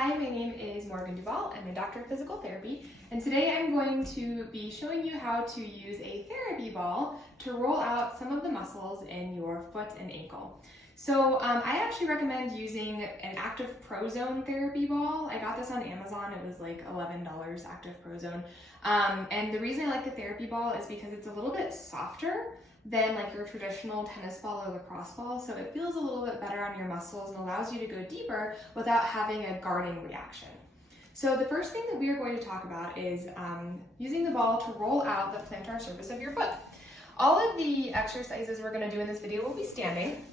Hi, my name is Duval. I'm a doctor of physical therapy, and today I'm going to be showing you how to use a therapy ball to roll out some of the muscles in your foot and ankle. So I actually recommend using an active prozone therapy ball. I got this on Amazon. It was like $11, active prozone. And the reason I like the therapy ball is because it's a little bit softer than like your traditional tennis ball or lacrosse ball, so it feels a little bit better on your muscles and allows you to go deeper without having a guarding reaction. So the first thing that we are going to talk about is using the ball to roll out the plantar surface of your foot. All of the exercises we're going to do in this video will be standing.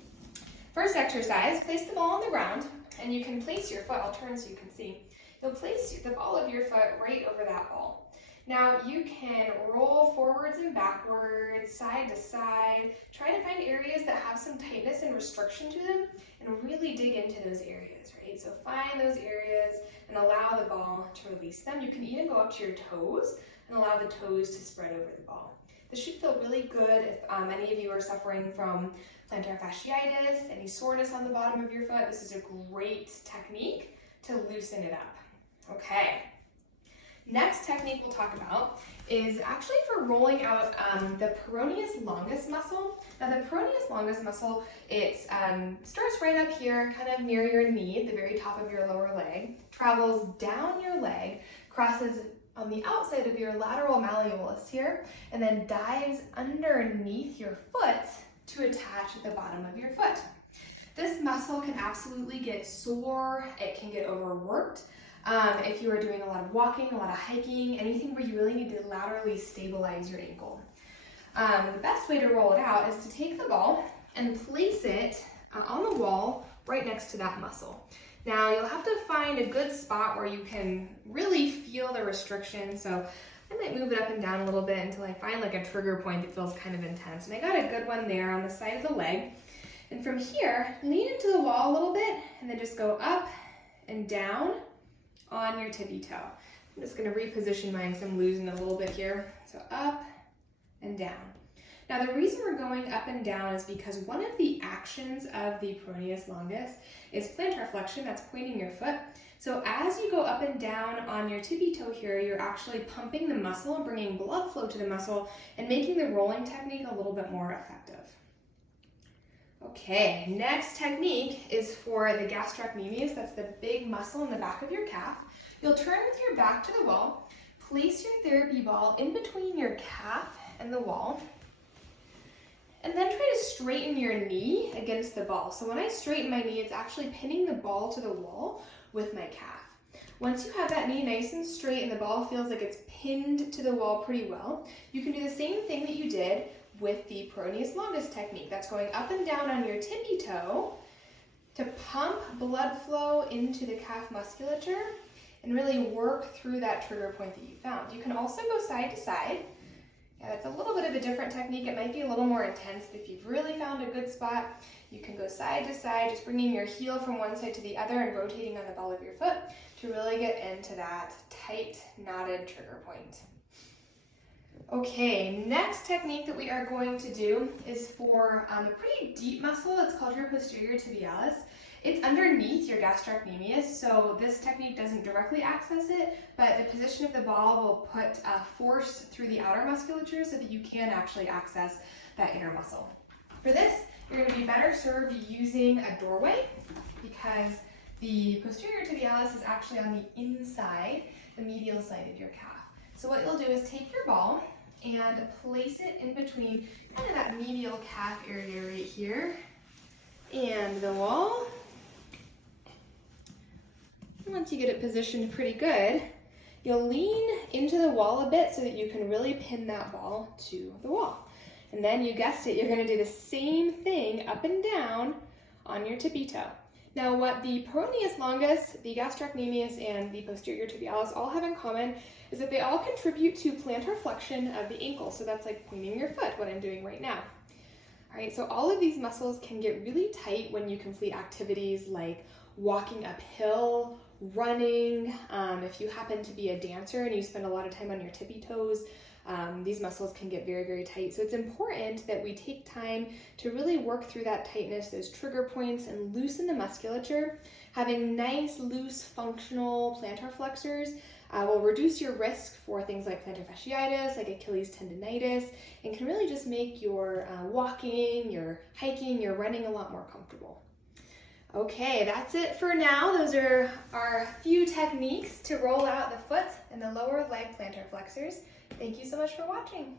First exercise, place the ball on the ground, and you can place your foot, I'll turn so you can see. You'll place the ball of your foot right over that ball. Now you can roll forwards and backwards, side to side, try to find areas that have some tightness and restriction to them and really dig into those areas, right? So find those areas and allow the ball to release them. You can even go up to your toes and allow the toes to spread over the ball. This should feel really good if any of you are suffering from plantar fasciitis, any soreness on the bottom of your foot. This is a great technique to loosen it up. Okay. Next technique we'll talk about is actually for rolling out the Peroneus Longus muscle. Now the Peroneus Longus muscle, it starts right up here, kind of near your knee, the very top of your lower leg, travels down your leg, crosses on the outside of your lateral malleolus here, and then dives underneath your foot to attach at the bottom of your foot. This muscle can absolutely get sore, it can get overworked. If you are doing a lot of walking, a lot of hiking, anything where you really need to laterally stabilize your ankle. The best way to roll it out is to take the ball and place it on the wall right next to that muscle. Now you'll have to find a good spot where you can really feel the restriction. So I might move it up and down a little bit until I find like a trigger point that feels kind of intense. And I got a good one there on the side of the leg. And from here, lean into the wall a little bit and then just go up and down on your tippy toe. I'm just going to reposition mine because I'm losing it a little bit here. So up and down. Now the reason we're going up and down is because one of the actions of the Peroneus longus is plantar flexion, that's pointing your foot. So as you go up and down on your tippy toe here, you're actually pumping the muscle and bringing blood flow to the muscle and making the rolling technique a little bit more effective. Okay, next technique is for the gastrocnemius, that's the big muscle in the back of your calf. You'll turn with your back to the wall, place your therapy ball in between your calf and the wall, and then try to straighten your knee against the ball. So when I straighten my knee, it's actually pinning the ball to the wall with my calf. Once you have that knee nice and straight and the ball feels like it's pinned to the wall pretty well, you can do the same thing that you did with the Peroneus longus technique. That's going up and down on your tippy toe to pump blood flow into the calf musculature and really work through that trigger point that you found. You can also go side to side. Yeah, that's a little bit of a different technique. It might be a little more intense, but if you've really found a good spot, you can go side to side, just bringing your heel from one side to the other and rotating on the ball of your foot to really get into that tight, knotted trigger point. Okay, next technique that we are going to do is for a pretty deep muscle. It's called your posterior tibialis. It's underneath your gastrocnemius, so this technique doesn't directly access it, but the position of the ball will put force through the outer musculature so that you can actually access that inner muscle. For this, you're going to be better served using a doorway because the posterior tibialis is actually on the inside, the medial side of your calf. So what you'll do is take your ball and place it in between kind of that medial calf area right here and the wall. Once you get it positioned pretty good, you'll lean into the wall a bit so that you can really pin that ball to the wall. And then you guessed it, you're going to do the same thing up and down on your tippy toe. Now what the Peroneus longus, the gastrocnemius, and the posterior tibialis all have in common is that they all contribute to plantar flexion of the ankle. So that's like pointing your foot, what I'm doing right now. All right, so all of these muscles can get really tight when you complete activities like walking uphill, running. If you happen to be a dancer and you spend a lot of time on your tippy toes, these muscles can get very, very tight. So it's important that we take time to really work through that tightness, those trigger points, and loosen the musculature. Having nice, loose, functional plantar flexors will reduce your risk for things like plantar fasciitis, like Achilles tendonitis, and can really just make your walking, your hiking, your running a lot more comfortable. Okay, that's it for now. Those are our few techniques to roll out the foot and the lower leg plantar flexors. Thank you so much for watching.